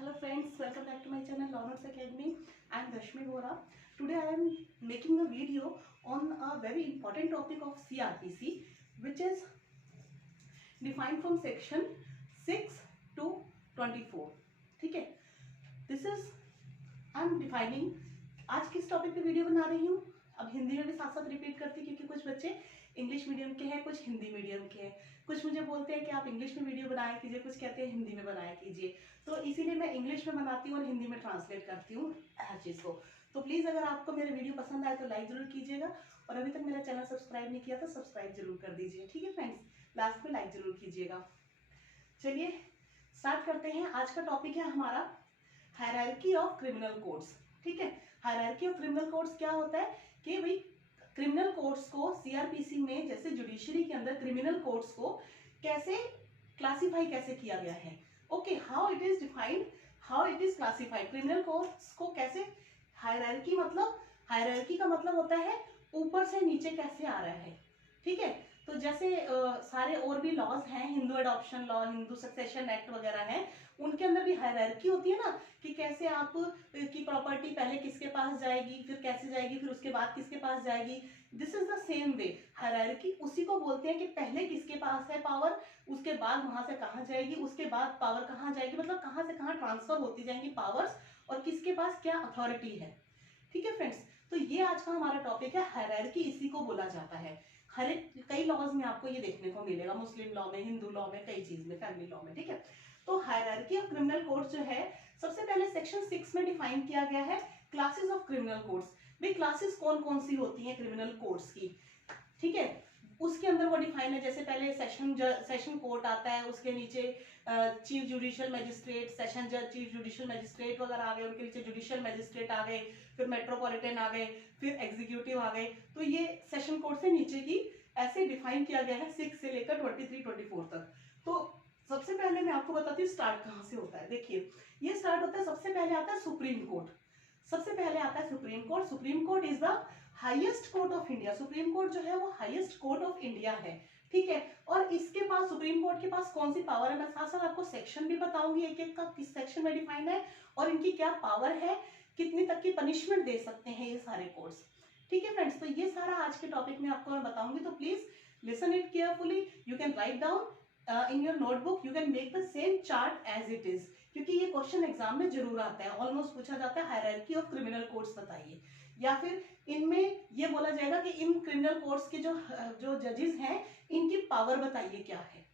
Hello friends, welcome back to my channel Law Notes Academy. I am Rashmi Vora. Today I am making a video on a very important topic of CRPC, which is defined from section 6 to 24. ठीक है, this is I am defining. आज किस topic पे video बना रही हूँ, अब हिंदी में भी साथ साथ रिपीट करती क्योंकि कुछ बच्चे इंग्लिश मीडियम के हैं, कुछ हिंदी मीडियम के हैं, कुछ मुझे बोलते हैं कि आप इंग्लिश में वीडियो बनाया कीजिए, कुछ कहते हैं हिंदी में बनाया कीजिए। तो इसीलिए मैं इंग्लिश में बनाती हूँ और हिंदी में ट्रांसलेट करती हूँ हर चीज़ को। तो प्लीज़ अगर आपको मेरे वीडियो पसंद आए तो लाइक ज़रूर कीजिएगा और अभी तक मेरा चैनल सब्सक्राइब नहीं किया तो सब्सक्राइब जरूर कर दीजिए। ठीक है फ्रेंड्स, लास्ट में लाइक ज़रूर कीजिएगा। चलिए स्टार्ट करते हैं। आज का टॉपिक है हमारा हायरार्की ऑफ क्रिमिनल कोड्स। ठीक है, हायरार्की ऑफ क्रिमिनल कोड्स क्या होता है कि भाई क्रिमिनल कोड्स को सीआरपीसी में जैसे जुडिशरी के अंदर क्रिमिनल कोड्स को कैसे क्लासिफाई कैसे किया गया है। Okay, how it is defined, how it is classified. Criminal codes को कैसे हायरार्की, मतलब हायरार्की का मतलब होता है ऊपर से नीचे कैसे आ रहा है। ठीक है, तो जैसे सारे और भी लॉज हैं, Hindu adoption law, Hindu succession act वगैरह हैं, उनके अंदर भी हायरार्की होती है ना कि कैसे आप की प्रॉपर्टी पहले किसके पास जाएगी, फिर कैसे जाएगी, फिर उसके बाद किसके पास जाएगी। This is the same way. Hierarchy उसी को बोलते हैं कि पहले किसके पास है पावर, उसके बाद वहां से कहाँ जाएगी, उसके बाद पावर कहाँ जाएगी, मतलब कहाँ से कहाँ ट्रांसफर होती जाएंगी पावर्स और किसके पास क्या अथॉरिटी है। ठीक है फ्रेंड्स, तो ये आज का हमारा टॉपिक है हायरार्की, इसी को बोला जाता है। हर एक कई लॉज में आपको ये देखने को मिलेगा, मुस्लिम लॉ में, हिंदू लॉ में, कई चीज में, फैमिली लॉ में। ठीक है, तो हायरार्की ऑफ क्रिमिनल कोड्स जो है सबसे पहले सेक्शन 6 में डिफाइन किया गया है क्लासेस ऑफ क्रिमिनल कोड्स। भाई क्लासेस कौन कौन सी होती हैं क्रिमिनल कोड्स की। ठीक है, उसके अंदर वो डिफाइन है। जैसे पहले सेशन कोर्ट आता है, उसके नीचे चीफ जुडिशियल मजिस्ट्रेट, सेशन जज, चीफ जुडिशियल मजिस्ट्रेट वगैरह आ गए, उनके नीचे जुडिशियल मजिस्ट्रेट आ गए, फिर मेट्रोपॉलिटन आ गए, फिर एग्जीक्यूटिव आ गए। तो ये सेशन कोर्ट से नीचे की ऐसे डिफाइन किया गया है 6 से लेकर 23-24 तक। तो सबसे पहले मैं आपको बताती हूँ स्टार्ट कहाँ से होता है। देखिए, ये स्टार्ट होता है, सबसे पहले आता है सुप्रीम कोर्ट। सबसे पहले आता है Supreme court. Supreme court is the highest court of India. Supreme court जो है वो हाईएस्ट कोर्ट ऑफ इंडिया है। ठीक है, और इसके पास, सुप्रीम कोर्ट के पास कौन सी पावर है, मैं साथ साथ आपको सेक्शन भी बताऊंगी एक एक का किस सेक्शन में डिफाइन है और इनकी क्या पावर है, कितनी तक की पनिशमेंट दे सकते हैं ये सारे कोर्ट्स। ठीक है फ्रेंड्स, तो ये सारा आज के टॉपिक में आपको मैं बताऊंगी, तो please listen it carefully. You can write down in your notebook, you can make the same chart as it is, क्योंकि ये क्वेश्चन एग्जाम में जरूर आता है। ऑलमोस्ट पूछा जाता है हायरार्की ऑफ क्रिमिनल कोड्स बताइए, या फिर इनमें ये बोला जाएगा कि इन क्रिमिनल कोड्स के जो जजेस हैं इनकी पावर बताइए क्या है।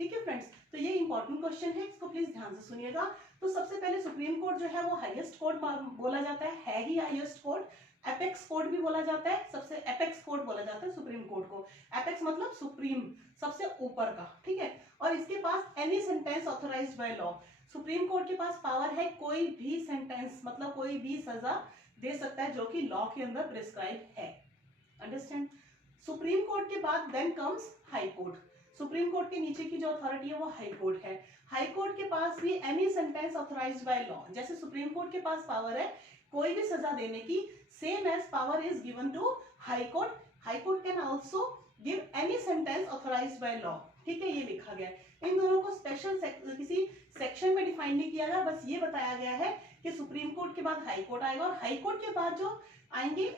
ठीक है फ्रेंड्स, तो ये इंपॉर्टेंट क्वेश्चन है, इसको प्लीज ध्यान से सुनिएगा। तो सबसे पहले सुप्रीम कोर्ट जो है वो हाईएस्ट कोर्ट बोला जाता है ही हाईएस्ट कोर्ट। एपेक्स कोर्ट भी बोला जाता है, सबसे एपेक्स कोर्ट बोला जाता है सुप्रीम कोर्ट को। एपेक्स मतलब सुप्रीम, सबसे ऊपर का। ठीक है, और इसके पास any sentence authorised by law. Supreme court के पास पावर है कोई भी सेंटेंस, मतलब कोई भी सजा दे सकता है जो कि लॉ के अंदर प्रिस्क्राइब है। अंडरस्टैंड। सुप्रीम कोर्ट के बाद then comes high court. Supreme court के नीचे की जो अथॉरिटी है वो हाई कोर्ट है। हाई कोर्ट के पास भी any sentence authorised by law. जैसे सुप्रीम कोर्ट के पास पावर है कोई भी सजा देने की, same as power is given to high court. High court can also give any sentence authorised by law. ठीक है, ये लिखा गया है। इन दोनों को स्पेशल किसी सेक्शन में डिफाइन नहीं किया गया, बस ये बताया गया है कि सुप्रीम कोर्ट के बाद हाई कोर्ट आएगा और हाई कोर्ट के बाद जो आएंगे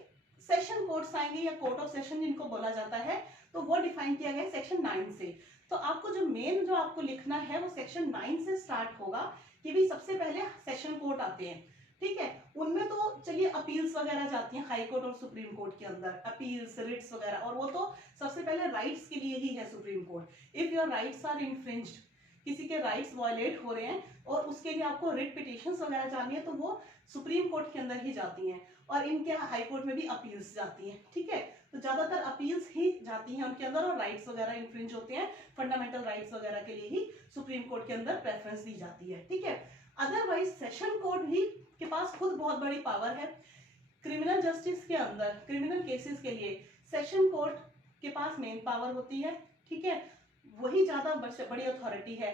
सेशन कोर्ट्स आएंगे या कोर्ट ऑफ सेशन जिनको बोला जाता है, तो वो डिफाइन किया गया है सेक्शन 9 से। तो आपको जो मेन जो आपको लिखना है वो सेक्शन 9 से स्टार्ट होगा कि भी सबसे पहले सेशन कोर्ट आते हैं। ठीक है, उनमें तो चलिए अपील्स वगैरह जाती हैं हाई कोर्ट और सुप्रीम कोर्ट के अंदर, अपील्स, रिट्स वगैरह, और वो तो सबसे पहले राइट्स के लिए ही है Supreme Court. If your rights are infringed, किसी के राइट्स वायलेट हो रहे हैं और उसके लिए आपको रिट पिटिशंस वगैरह जानी है, तो वो सुप्रीम कोर्ट के अंदर ही जाती हैं, और इनके हाई कोर्ट में भी अपील्स जाती हैं। ठीक है, तो ज्यादातर अपील्स ही जाती हैं उनके अंदर, और राइट्स वगैरह इन्फ्रिंज होते हैं, फंडामेंटल राइट्स वगैरह के लिए ही सुप्रीम कोर्ट के अंदर प्रेफरेंस दी जाती है। ठीक है, अदरवाइज सेशन कोर्ट भी के पास खुद बहुत बड़ी पावर है। क्रिमिनल जस्टिस के अंदर क्रिमिनल केसेस के लिए सेशन कोर्ट के पास मेन पावर होती है। ठीक है, वही ज्यादा बड़ी अथॉरिटी है।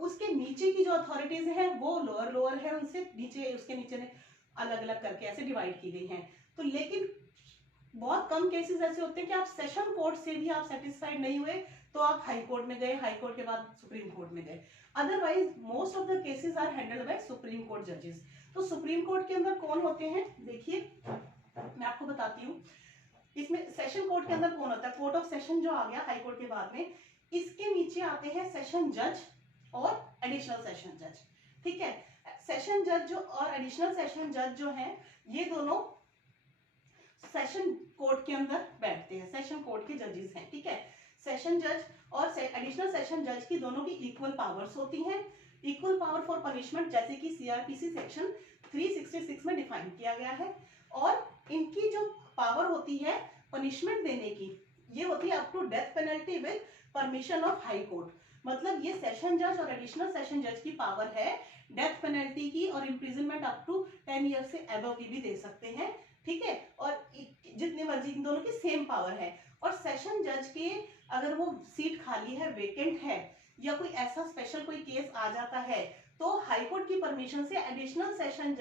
उसके नीचे की जो अथॉरिटीज हैं वो लोअर है, उनसे नीचे, उसके नीचे ने अलग अलग करके ऐसे डिवाइड की गई हैं। तो लेकिन बहुत कम केसेस ऐसे होते हैं कि आप सेशन कोर्ट से भी आप सेटिस्फाइड नहीं हुए तो आप हाई कोर्ट में गए, हाई कोर्ट के बाद सुप्रीम कोर्ट में गए। Otherwise most of the cases are handled by supreme court जजेस। तो सुप्रीम कोर्ट के अंदर कौन होते हैं, देखिए मैं आपको बताती हूँ। इसमें सेशन कोर्ट के अंदर कौन होता है, कोर्ट ऑफ सेशन जो आ गया हाई कोर्ट के बाद में, इसके नीचे आते हैं सेशन जज और एडिशनल सेशन जज। ठीक है, सेशन जज जो और एडिशनल सेशन जज जो हैं, ये दोनों सेशन कोर्ट के अंदर बैठते हैं, सेशन कोर्ट के जजेस हैं। ठीक है, सेशन जज और एडिशनल सेशन जज की दोनों की इक्वल पावर्स होती हैं। इक्वल पावर फॉर पनिशमेंट जैसे कि सीआरपीसी सेक्शन 366 में डिफाइन किया गया है। और इनकी जो पावर होती है पनिशमेंट देने की, ये होती है up to death penalty with permission of high court. मतलब ये सेशन जज और एडिशनल सेशन जज की पावर है डेथ पेनल्टी की और इम्प्रिजनमेंट अप टू 10 ईयर से अबव की भी दे सकते हैं। ठीक है, और जितनी मर्जी इन दोनों की सेम पावर है। और सेशन जज के अगर वो सीट खाली है, वेकेंट है, या कोई ऐसा स्पेशल कोई केस आ जाता है, तो हाई कोर्ट की परमिशन से एडिशनल सेशन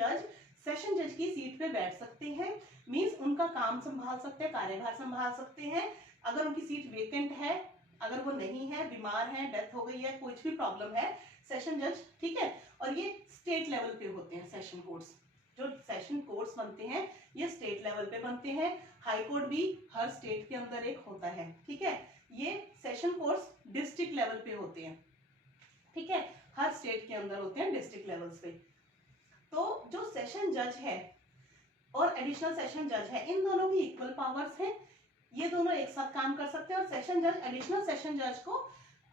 जज की सीट पे बैठ सकते हैं। मींस उनका काम संभाल सकते हैं, कार्यभार संभाल सकते हैं। अगर उनकी सीट वेकेंट है, अगर वो नहीं है, बीमार है, डेथ हो गई है, कुछ भी प्रॉब्लम है, सेशन जज, ठीक है। और ये स्टेट लेवल पे होते हैं सेशन कोर्ट्स। जो सेशन कोर्ट्स बनते हैं ये स्टेट लेवल पे बनते हैं। हाई कोर्ट भी हर स्टेट के अंदर एक होता है। ठीक है, ये सेशन कोर्ट्स डिस्ट्रिक्ट लेवल पे होते हैं। ठीक है, हर स्टेट के अंदर होते हैं डिस्ट्रिक्ट लेवल्स पे। तो जो सेशन जज है और एडिशनल सेशन जज है, इन दोनों की इक्वल पावर्स हैं। ये दोनों एक साथ काम कर सकते हैं और सेशन जज एडिशनल सेशन जज को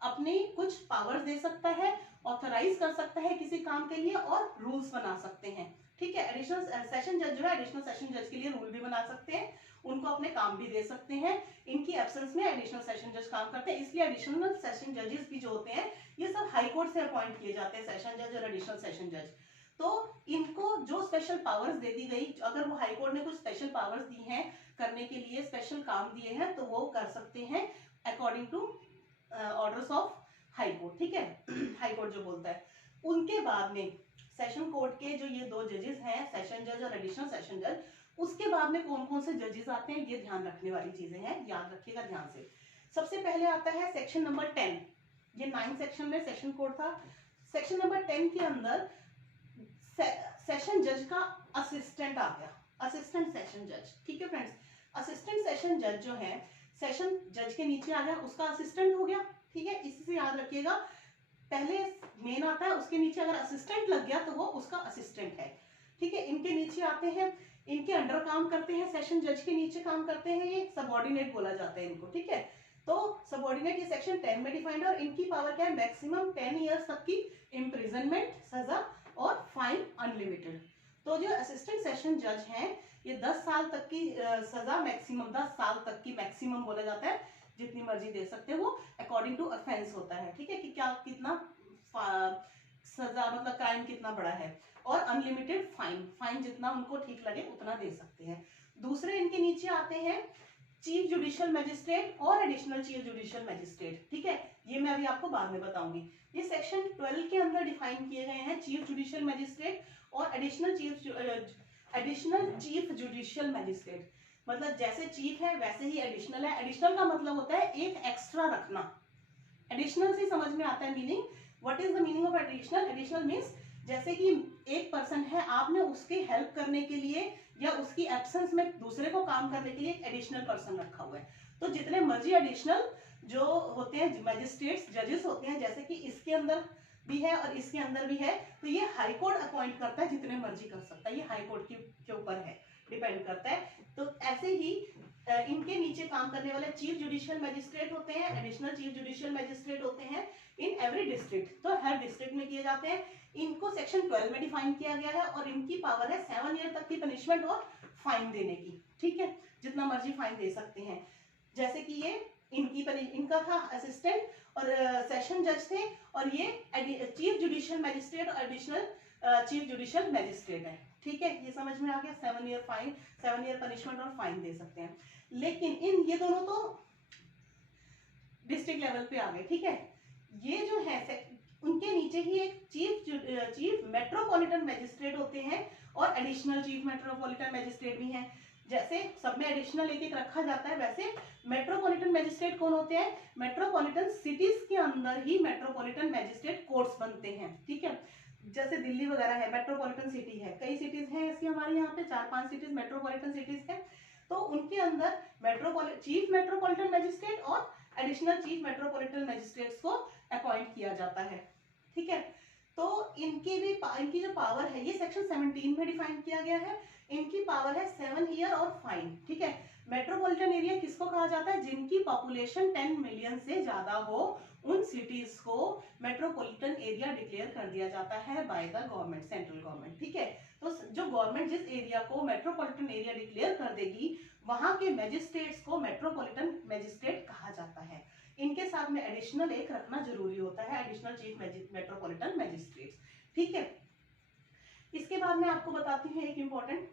अपनी कुछ पावर्स दे सकता है, ऑथराइज कर सकता है किसी काम के लिए और रूल्स बना सकते हैं। ठीक है, एडिशनल सेशन जज जो है एडिशनल सेशन जज के लिए रूल भी बना सकते हैं, उनको अपने काम भी दे सकते हैं। इनकी एब्सेंस में एडिशनल सेशन जज काम करते हैं, इसलिए एडिशनल सेशन जजेस भी जो होते हैं ये सब हाई कोर्ट से अपॉइंट किए जाते हैं, सेशन जज और एडिशनल सेशन जज। तो इनको जो स्पेशल पावर्स दे दी गई, अगर वो हाई कोर्ट ने कुछ स्पेशल पावर्स दी हैं करने के लिए, स्पेशल काम दिए हैं, तो वो कर सकते हैं according to orders of high court. ठीक है, हाई कोर्ट जो बोलता है। उनके बाद में सेशन कोर्ट के जो ये दो जजेस हैं, सेशन जज और एडिशनल सेशन जज, उसके बाद में कौन कौन से जजेस आते हैं, ये ध्यान रखने वाली चीजें हैं, याद रखिएगा ध्यान से। सबसे पहले आता है सेक्शन नंबर 10। ये 9 सेक्शन में सेशन कोर्ट था। सेक्शन नंबर 10 के अंदर सेशन जज का असिस्टेंट आ गया, असिस्टेंट सेशन जज। ठीक है फ्रेंड्स, असिस्टेंट सेशन जज जो है सेशन जज के नीचे आ गया, उसका असिस्टेंट हो गया। ठीक है, इसी से याद रखिएगा, पहले मेन आता है, उसके नीचे अगर असिस्टेंट लग गया तो वो उसका असिस्टेंट है। ठीक है, इनके नीचे आते हैं, इनके अंडर काम करते हैं, सेशन जज के नीचे काम करते हैं, ये सबऑर्डिनेट बोला जाता है इनको। ठीक है, तो सबऑर्डिनेट ये सेक्शन 10 में डिफाइंड है और इनकी पावर क्या है, मैक्सिमम 10 ईयर्स तक की इम्प्रिजनमेंट सजा और फाइन अनलिमिटेड। तो जो असिस्टेंट सेशन जज हैं ये 10 साल तक की सजा, मैक्सिमम 10 साल तक की मैक्सिमम बोला जाता है, जितनी मर्जी दे सकते हो, अकॉर्डिंग टू ऑफेंस होता है। ठीक है, कि क्या कितना सजा, मतलब क्राइम कितना बड़ा है, और अनलिमिटेड फाइन, फाइन जितना उनको ठीक लगे उतना दे सकते हैं। दूसरे इनके नीचे आते हैं चीफ जुडिशियल मैजिस्ट्रेट और एडिशनल चीफ जुडिशियल मैजिस्ट्रेट। ठीक है, ये मैं अभी आपको बाद में बताऊंगी। ये सेक्शन 12 के अंदर डिफाइन किए गए हैं चीफ जुडिशियल मैजिस्ट्रेट और एडिशनल चीफ जुडिशियल मैजिस्ट्रेट। मतलब जैसे चीफ है वैसे ही एडिशनल है। एडिशनल का मतलब होता है एक एक्स्ट्रा रखना। एडिशनल से समझ में आता है meaning. What is the meaning of additional? Additional means जैसे कि एक पर्सन है, आपने उसके हेल्प करने के लिए या उसकी एब्सेंस में दूसरे को काम करने के लिए एक एडिशनल पर्सन रखा हुआ है। तो जितने मर्जी एडिशनल जो होते हैं मैजिस्ट्रेट्स, जजेस होते हैं, जैसे कि इसके अंदर भी है और इसके अंदर भी है, तो ये हाई कोर्ट अपॉइंट करता है, जितने मर्जी कर सकता है, ये हाई कोर्ट के ऊपर है, डिपेंड करता है। तो ऐसे ही इनके नीचे काम करने वाले चीफ जुडिशियल मैजिस्ट्रेट होते हैं, एडिशनल चीफ जुडिशियल मैजिस्ट्रेट होते हैं इन एवरी डिस्ट्रिक्ट, तो हर डिस्ट्रिक्ट में किए जाते हैं। इनको सेक्शन 12 में डिफाइन किया गया है और इनकी पावर है 7 ईयर तक की पनिशमेंट और फाइन देने की। ठीक है, जितना मर्जी फाइन दे सकते हैं। जैसे कि ये इनका था असिस्टेंट और सेशन जज थे, और ये चीफ जुडिशियल मैजिस्ट्रेट और एडिशनल चीफ जुडिशियल मैजिस्ट्रेट है। ठीक है, ये समझ में आ गया। 7 ईयर फाइन, 7 ईयर पनिशमेंट और फाइन दे सकते हैं। लेकिन ये दोनों तो डिस्ट्रिक्ट लेवल पे आ गए। ठीक है, ये जो है उनके नीचे ही एक चीफ मेट्रोपॉलिटन मैजिस्ट्रेट होते हैं और एडिशनल चीफ मेट्रोपॉलिटन मैजिस्ट्रेट भी हैं। जैसे सब में एडिशनल एक एक रखा जाता है, वैसे मेट्रोपॉलिटन मैजिस्ट्रेट कौन होते हैं, मेट्रोपॉलिटन सिटीज के अंदर ही मेट्रोपॉलिटन मैजिस्ट्रेट कोर्ट्स बनते हैं, ठीक है। जैसे दिल्ली वगैरह है, मेट्रोपॉलिटन सिटी है, कई सिटीज हैं ऐसी हमारे यहाँ पे 4-5 सिटीज मेट्रोपॉलिटन सिटीज है। तो उनके अंदर चीफ मेट्रोपॉलिटन मैजिस्ट्रेट और एडिशनल चीफ मेट्रोपॉलिटन मैजिस्ट्रेट्स को अपॉइंट किया जाता है, ठीक है। तो इनकी जो पावर है ये सेक्शन 17 में डिफाइन किया गया है। इनकी पावर है 7 ईयर और फाइन, ठीक है। मेट्रोपॉलिटन एरिया किसको कहा जाता है, जिनकी पॉपुलेशन 10 मिलियन से ज्यादा हो, उन सिटीज को मेट्रोपॉलिटन एरिया डिक्लेयर कर दिया जाता है by the government, central government, ठीक है। तो जो गवर्नमेंट जिस एरिया को मेट्रोपॉलिटन एरिया डिक्लेयर कर देगी, वहां के मैजिस्ट्रेट्स को मेट्रोपॉलिटन मैजिस्ट्रेट कहा जाता है। इनके साथ में एडिशनल एक रखना जरूरी होता है, एडिशनल चीफ मेट्रोपॉलिटन मैजिस्ट्रेट, ठीक है। इसके बाद मैं आपको बताती हूँ एक इंपॉर्टेंट,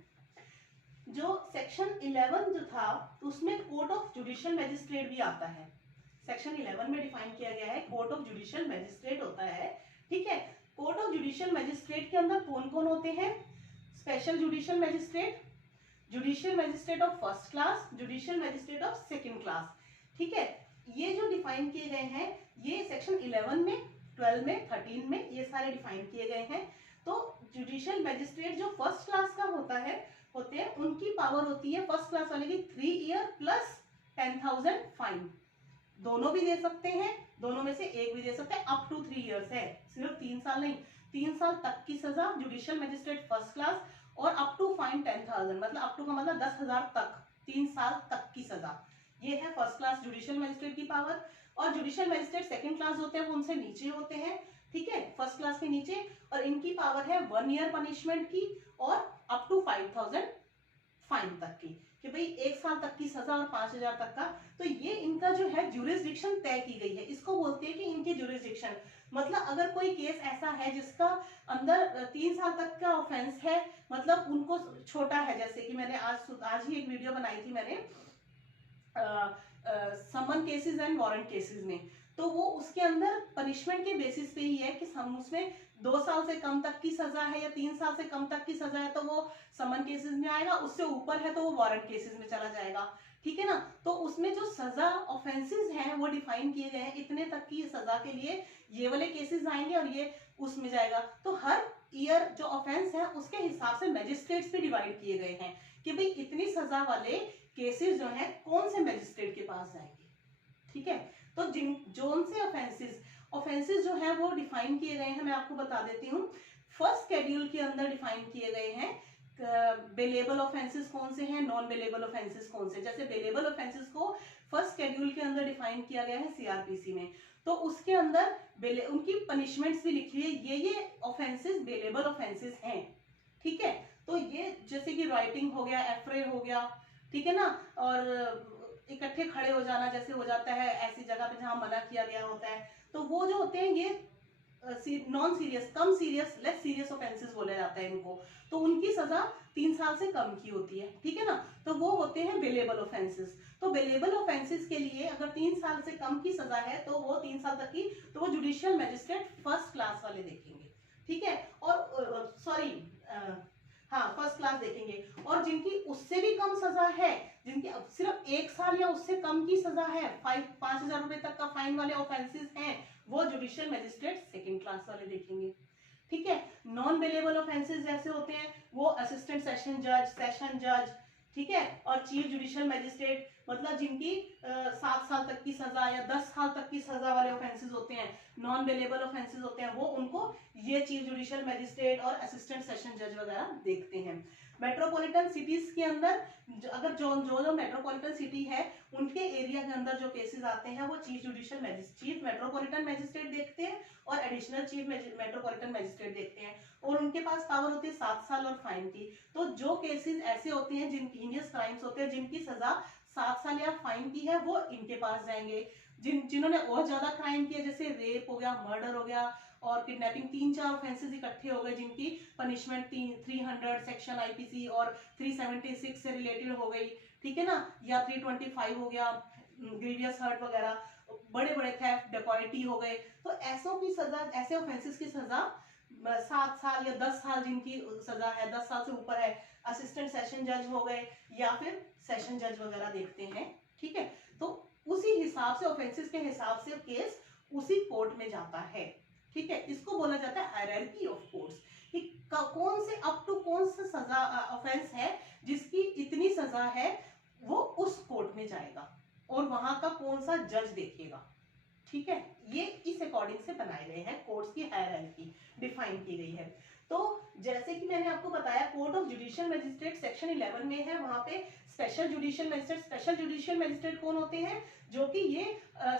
जो सेक्शन 11 जो था उसमें कोर्ट ऑफ जुडिशियल मैजिस्ट्रेट भी आता है। सेक्शन 11 में डिफाइन किया गया है कोर्ट ऑफ जुडिशियल मैजिस्ट्रेट होता है, ठीक है। कोर्ट ऑफ जुडिशियल मैजिस्ट्रेट के अंदर कौन कौन होते हैं, special judicial magistrate, judicial magistrate of first class, judicial magistrate of second class, ठीक है। ये जो डिफाइन किए गए हैं ये सेक्शन 11 में, 12 में, 13 में ये सारे डिफाइन किए गए हैं। तो जुडिशियल मैजिस्ट्रेट जो फर्स्ट क्लास का होते हैं उनकी पावर होती है फर्स्ट क्लास वाले की 3 ईयर प्लस 10,000 फाइन। दोनों भी दे सकते हैं, दोनों में से एक भी दे सकते हैं, अप टू 3 इयर्स है, सिर्फ 3 साल नहीं, 3 साल तक की सजा जुडिशियल मैजिस्ट्रेट फर्स्ट क्लास, और अप टू फाइन 10,000, मतलब अप टू का मतलब 10,000 तक, 3 साल तक की सजा। ये है फर्स्ट क्लास जुडिशियल मैजिस्ट्रेट की पावर। और जुडिशियल मैजिस्ट्रेट सेकंड क्लास होते हैं वो उनसे नीचे होते हैं, ठीक है, फर्स्ट क्लास के नीचे, और इनकी पावर है 1 ईयर पनिशमेंट की और अप टू 5,000 फाइन तक की, कि भाई 1 साल तक की सजा और 5,000 तक का। तो ये इनका जो है ज्यूरिसडिक्शन तय की गई है, इसको बोलते हैं कि इनकी ज्यूरिसडिक्शन, मतलब अगर कोई केस ऐसा है जिसका अंदर 3 साल तक का ऑफेंस है, मतलब उनको छोटा है, जैसे कि मैंने आज ही एक वीडियो बनाई थी मैंने summon cases and warrant cases में, तो वो उसके अंदर पनिशमेंट के बेसिस पे ही है कि हम उसमें 2 साल से कम तक की सजा है या 3 साल से कम तक की सजा है तो वो समन केसेस में आएगा, उससे ऊपर है तो वो वारंट केसेस में चला जाएगा, ठीक है ना। तो उसमें जो सजा ऑफेंसेस हैं वो डिफाइन किए गए हैं, इतने तक की सजा के लिए ये वाले केसेस आएंगे और ये उसमें जाएगा। तो हर ईयर जो ऑफेंस है उसके हिसाब से मैजिस्ट्रेट्स भी डिवाइड किए गए हैं कि भाई इतनी सजा वाले केसेस जो है कौन से मैजिस्ट्रेट के पास जाएंगे, ठीक है। तो जोन से ऑफेंसेस जो है वो डिफाइन किए गए हैं, मैं आपको बता देती हूँ। फर्स्ट शेड्यूल के अंदर डिफाइन किए गए हैं बेलेबल ऑफेंसेस कौन से हैं, नॉन बेलेबल ऑफेंसेस कौन से। जैसे बेलेबल ऑफेंसेस को फर्स्ट शेड्यूल के अंदर डिफाइन किया गया है सीआरपीसी में, तो उसके अंदर उनकी पनिशमेंट्स भी लिखी हुई है, ये ऑफेंसेस बेलेबल ऑफेंसेस हैं, ठीक है। तो ये जैसे कि राइटिंग हो गया, एफ्रे हो गया, ठीक है ना, और इकट्ठे खड़े हो जाना जैसे हो जाता है ऐसी जगह पे जहां मना किया गया होता है, तो वो जो होते हैं ये नॉन सीरियस, कम सीरियस, लेस सीरियस ऑफेंसेस बोला जाता है इनको, तो उनकी सजा 3 साल से कम की होती है, ठीक है ना। तो वो होते हैं बेलेबल ऑफेंसेस। तो बेलेबल ऑफेंसेस के लिए अगर 3 साल से कम की सजा है तो वो 3 साल तक की, तो वो जुडिशियल मैजिस्ट्रेट फर्स्ट क्लास वाले देखेंगे, ठीक है। और हाँ फर्स्ट क्लास देखेंगे। और जिनकी उससे भी कम सजा है, जिनकी सिर्फ 1 साल या उससे कम की सजा है, 5,000 रुपए तक का फाइन वाले ऑफेंसेस हैं, वो जुडिशियल मैजिस्ट्रेट सेकंड क्लास वाले देखेंगे, ठीक है। नॉन बेलेबल ऑफेंसेस जैसे होते हैं वो असिस्टेंट सेशन जज, ठीक है, और चीफ जुडिशियल मैजिस्ट्रेट, मतलब जिनकी 7 साल तक की सजा या 10 साल तक की सजा वाले ऑफेंसेस होते हैं, नॉन बेलेबल ऑफेंसेस होते हैं, वो उनको ये चीफ जुडिशियल मैजिस्ट्रेट और असिस्टेंट सेशन जज वगैरह देखते हैं। मेट्रोपॉलिटन सिटीज के अंदर अगर जो मेट्रोपॉलिटन सिटी है उनके एरिया के अंदर जो केसेस आते हैं वो चीफ मेट्रोपॉलिटन मैजिस्ट्रेट देखते हैं और एडिशनल चीफ मेट्रोपॉलिटन मैजिस्ट्रेट देखते हैं, और उनके पास पावर होती है 7 साल और फाइन की। तो जो केसेस ऐसे होते हैं जिन हीनियस क्राइम्स होते हैं जिनकी सजा 7 साल या फाइन की है, वो इनके पास जाएंगे। जिन्होंने और ज्यादा क्राइम किया, जैसे रेप हो गया, मर्डर हो गया और किडनैपिंग, 3-4 ऑफेंसेस इकट्ठे हो गए जिनकी पनिशमेंट 300 सेक्शन आईपीसी और 376 से रिलेटेड हो गई, ठीक है ना, या 325 हो गया, ग्रीवियस हर्ट वगैरह, बड़े बड़े थेफ्ट, डेकॉइटी हो गए, तो ऐसों की सजा, ऐसे ऑफेंसेस की सजा 7 साल या 10 साल जिनकी सजा है, 10 साल से ऊपर है, असिस्टेंट सेशन जज हो गए या फिर सेशन जज वगैरह देखते हैं। ठीक है, तो उसी हिसाब से ऑफेंसेस के हिसाब से केस उसी कोर्ट में जाता है। ठीक है, इसको बोला जाता है हायरार्की ऑफ कोर्ट्स, कि कौन से अप टू कौन सा सजा ऑफेंस है जिसकी इतनी सजा है, वो उस कोर्ट में जाएगा और वहां का कौन सा जज देखेगा। ठीक है, ये इस अकॉर्डिंग से बनाए गए हैं कोर्ट्स की हायरार्की डिफाइन की गई है। तो जैसे कि मैंने आपको बताया, court of judicial magistrate section 11 में है, वहां पे special judicial magistrate, special judicial magistrate कौन होते हैं, जो कि ये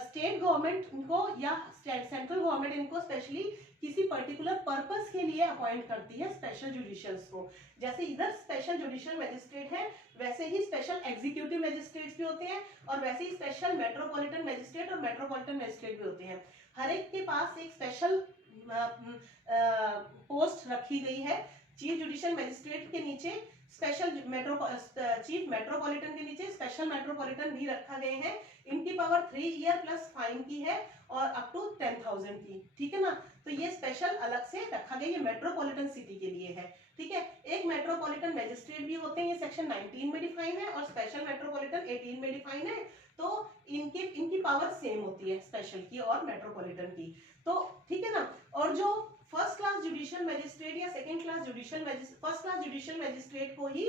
स्टेट गवर्नमेंट इनको या सेंट्रल गवर्नमेंट इनको स्पेशली किसी पर्टिकुलर पर्पस के लिए अपॉइंट करती है स्पेशल जुडिशियल्स को। जैसे इधर स्पेशल जुडिशियल मजिस्ट्रेट है, वैसे ही स्पेशल एग्जीक्यूटिव मजिस्ट्रेट्स भी होते हैं, और वैसे ही स्पेशल मेट्रोपॉलिटन मजिस्ट्रेट और मेट्रोपॉलिटन मजिस्ट्रेट भी होते हैं। हर एक के पास एक स्पेशल पोस्ट रखी गई है। चीफ जुडिशियल मजिस्ट्रेट के नीचे स्पेशल चीफ मेट्रोपॉलिटन के नीचे स्पेशल मेट्रोपॉलिटन भी रखा गए हैं। इनकी पावर 3 ईयर प्लस फाइन की है और अप टू 10,000 की। ठीक है ना, तो ये स्पेशल अलग से रखा गया, ये मेट्रोपॉलिटन सिटी के लिए है। ठीक है, एक मेट्रोपॉलिटन मजिस्ट्रेट भी होते हैं, ये सेक्शन 19 में डिफाइन है, और स्पेशल मेट्रोपॉलिटन 18 में डिफाइन है। तो इनकी पावर सेम होती है, स्पेशल की और मेट्रोपॉलिटन की। तो ठीक है ना, और जो फर्स्ट क्लास जुडिशियल मजिस्ट्रेट या second class judicial magistrate, first class judicial magistrate को ही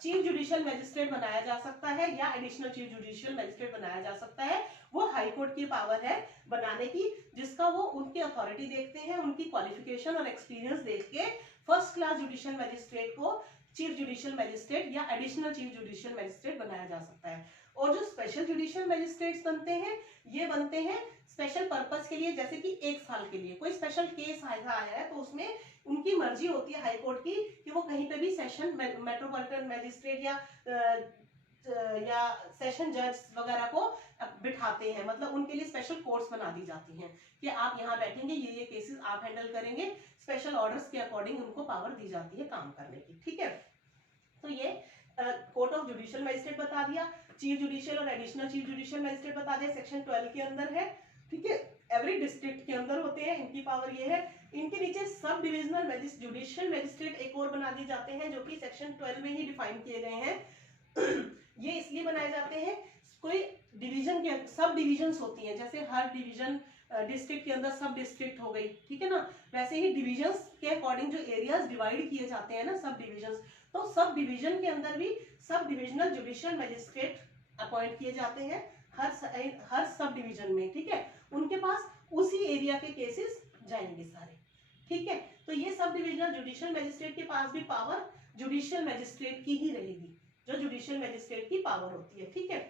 चीफ जुडिशियल मजिस्ट्रेट बनाया जा सकता है या एडिशनल चीफ जुडिशियल मजिस्ट्रेट बनाया जा सकता है। वो हाई कोर्ट की पावर है बनाने की, जिसका वो उनकी अथॉरिटी देखते हैं, उनकी क्वालिफिकेशन और एक्सपीरियंस देख के फर्स्ट क्लास जुडिशियल मजिस्ट्रेट को चीफ जुडिशियल मजिस्ट्रेट या एडिशनल चीफ जुडिशियल मजिस्ट्रेट बनाया जा सकता है। और जो स्पेशल जुडिशियल मजिस्ट्रेट्स बनते हैं, ये बनते हैं स्पेशल पर्पस के लिए, जैसे कि 1 साल के लिए कोई स्पेशल केस आया है, तो उसमें उनकी मर्जी होती है हाई कोर्ट की कि वो कहीं पे भी सेशन मेट्रोपॉलिटन मजिस्ट्रेट या सेशन जज वगैरह को बिठाते हैं। मतलब उनके लिए स्पेशल कोर्ट्स बना दी जाती हैं कि आप यहाँ बैठेंगे, ये केसेस आप हैंडल करेंगे। स्पेशल ऑर्डर्स के अकॉर्डिंग उनको पावर दी जाती है काम करने की। ठीक है, तो ये कोर्ट ऑफ जुडिशियल मजिस्ट्रेट बता दिया, चीफ जुडिशियल और एडिशनल चीफ जुडिशियल मजिस्ट्रेट बता दिया, सेक्शन 12 के अंदर है। ठीक है, एवरी डिस्ट्रिक्ट के अंदर होते हैं, इनकी पावर ये है। इनके नीचे सब डिविजनल जुडिशियल मजिस्ट्रेट एक और बना दिए जाते हैं, जो कि सेक्शन 12 में ही डिफाइन किए गए हैं। ये इसलिए बनाए जाते हैं, कोई डिवीजन के सब डिविजन्स होती हैं, जैसे हर डिवीजन डिस्ट्रिक्ट के अंदर सब डिस्ट्रिक्ट हो गई। ठीक है ना, वैसे ही डिविजन्स के अकॉर्डिंग जो एरियाज डिवाइड किए जाते हैं ना, सब डिविजन्स, तो सब डिवीजन के अंदर भी sub divisional judicial magistrate appoint किए जाते हैं हर सब डिवीजन में। ठीक है, उनके पास उसी एरिया के केसेस जाएंगे सारे। ठीक है, तो ये सब डिविजनल जुडिशियल मजिस्ट्रेट के पास भी पावर जुडिशियल मजिस्ट्रेट की ही रहेगी, जो जुडिशियल मजिस्ट्रेट की पावर होती है। ठीक है,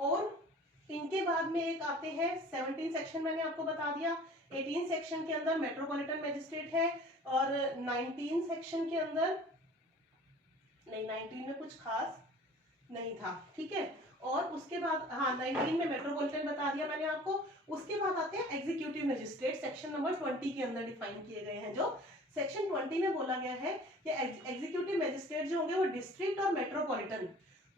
और इनके बाद में एक आते हैं 17 सेक्शन, मैंने आपको बता दिया। 18 सेक्शन के अंदर मेट्रोपॉलिटन मजिस्ट्रेट है, और 19 सेक्शन के अंदर नहीं, 19 में कुछ खास नहीं था। ठीक है, और उसके बाद 19 में मेट्रोपॉलिटन बता दिया मैंने आपको। उसके बाद आते हैं एग्जीक्यूटिव मजिस्ट्रेट, सेक्शन नंबर 20 के अंदर डिफाइन किए गए हैं। जो सेक्शन 20 में बोला गया है कि एग्जीक्यूटिव मजिस्ट्रेट जो होंगे वो डिस्ट्रिक्ट और मेट्रोपॉलिटन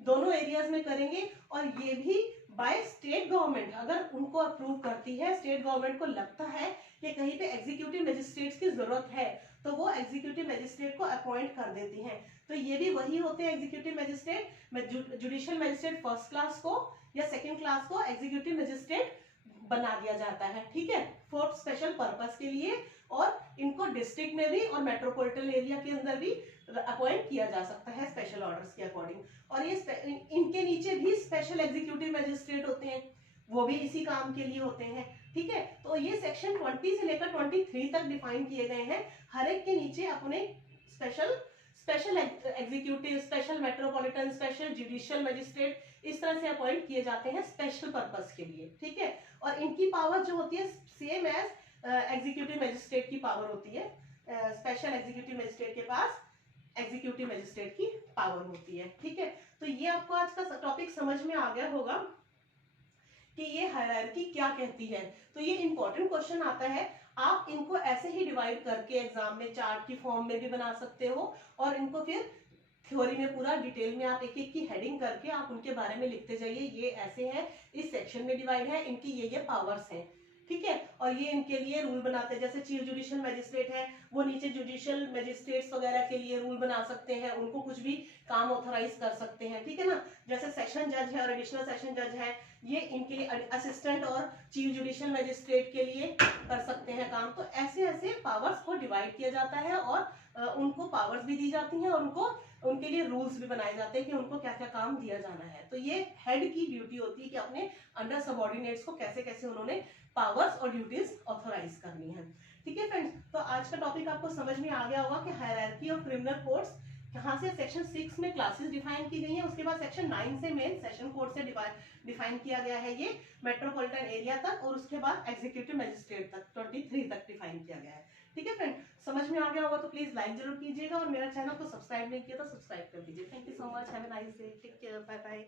दोनों एरियाज में करेंगे, और ये भी बाय स्टेट गवर्नमेंट, अगर उनको अप्रूव करती है, स्टेट गवर्नमेंट को लगता है कि कहीं पे एग्जीक्यूटिव मजिस्ट्रेट्स की जरूरत है, तो वो एग्जीक्यूटिव मजिस्ट्रेट को अपॉइंट कर देती हैं। तो ये भी वही होते हैं executive magistrate. Judicial magistrate first class को या सेकंड क्लास को एग्जीक्यूटिव मजिस्ट्रेट बना दिया जाता है। ठीक है, फॉर स्पेशल पर्पस के लिए, और इनको डिस्ट्रिक्ट में भी और मेट्रोपॉलिटन एरिया के अंदर भी अपॉइंट किया जा सकता है स्पेशल ऑर्डर्स के अकॉर्डिंग। और ये इनके नीचे भी स्पेशल एग्जीक्यूटिव मजिस्ट्रेट होते हैं, वो भी इसी काम के लिए होते हैं। ठीक है, तो ये सेक्शन 20 से लेकर 23 तक डिफाइन किए गए हैं। हर एक के नीचे अपने special executive, special metropolitan, special judicial magistrate इस तरह से अपॉइंट किए जाते हैं स्पेशल पर्पस के लिए। ठीक है, और इनकी पावर जो होती है सेम एज एग्जीक्यूटिव मजिस्ट्रेट की पावर होती है। स्पेशल एग्जीक्यूटिव मजिस्ट्रेट के पास एग्जीक्यूटिव मजिस्ट्रेट की पावर होती है। ठीक है, तो ये आपको आज का टॉपिक समझ में आ गया होगा कि ये हायरार्की क्या कहती है। तो ये इंपॉर्टेंट क्वेश्चन आता है, आप इनको ऐसे ही डिवाइड करके एग्जाम में चार्ट की फॉर्म में भी बना सकते हो, और इनको फिर थ्योरी में पूरा डिटेल में आप एक एक की हेडिंग करके आप उनके बारे में लिखते जाइए, ये ऐसे हैं, इस सेक्शन में डिवाइड है, इनकी ये पावर्स हैं। ठीक है। और ये इनके लिए रूल बनाते हैं, जैसे चीफ जुडिशियल मैजिस्ट्रेट है वो नीचे जुडिशियल मैजिस्ट्रेट्स वगैरह के लिए रूल बना सकते हैं, उनको कुछ भी काम ऑथराइज कर सकते हैं, ठीक है ना। जैसे सेशन जज है और एडिशनल सेशन जज है, ये इनके लिए असिस्टेंट और चीफ जुडिशियल मैजिस्ट्रेट के लिए कर सकते हैं काम। तो ऐसे ऐसे पावर्स को डिवाइड किया जाता है और उनको पावर्स भी दी जाती हैं और उनको उनके लिए रूल्स भी बनाए जाते हैं कि उनको क्या क्या काम दिया जाना है। तो ये हेड की ड्यूटी होती है कि अपने अंडर सबऑर्डिनेट्स को कैसे कैसे उन्होंने पावर्स और ड्यूटीज ऑथराइज करनी है। ठीक है फ्रेंड्स, तो आज का टॉपिक आपको समझ में आ गया होगा कि हायरार्की ऑफ क्रिमिनल कोर्ट्स कहाँ से सेक्शन 6 में क्लासेस डिफाइन की गई हैं, उसके बाद सेक्शन 9 से मेन सेशन कोर्ट से डिफाइन किया गया है ये मेट्रोपॉलिटन एरिया तक, और उसके बाद एग्जीक्यूटिव मजिस्ट्रेट तक 23 तक डिफाइन किया गया है। ठीक है फ्रेंड, समझ में आ गया होगा तो प्लीज लाइक जरूर कीजिएगा और मेरा चैनल को सब्सक्राइब नहीं किया तो सब्सक्राइब कर दीजिए। Thank you so much, have a nice day, take care, bye bye.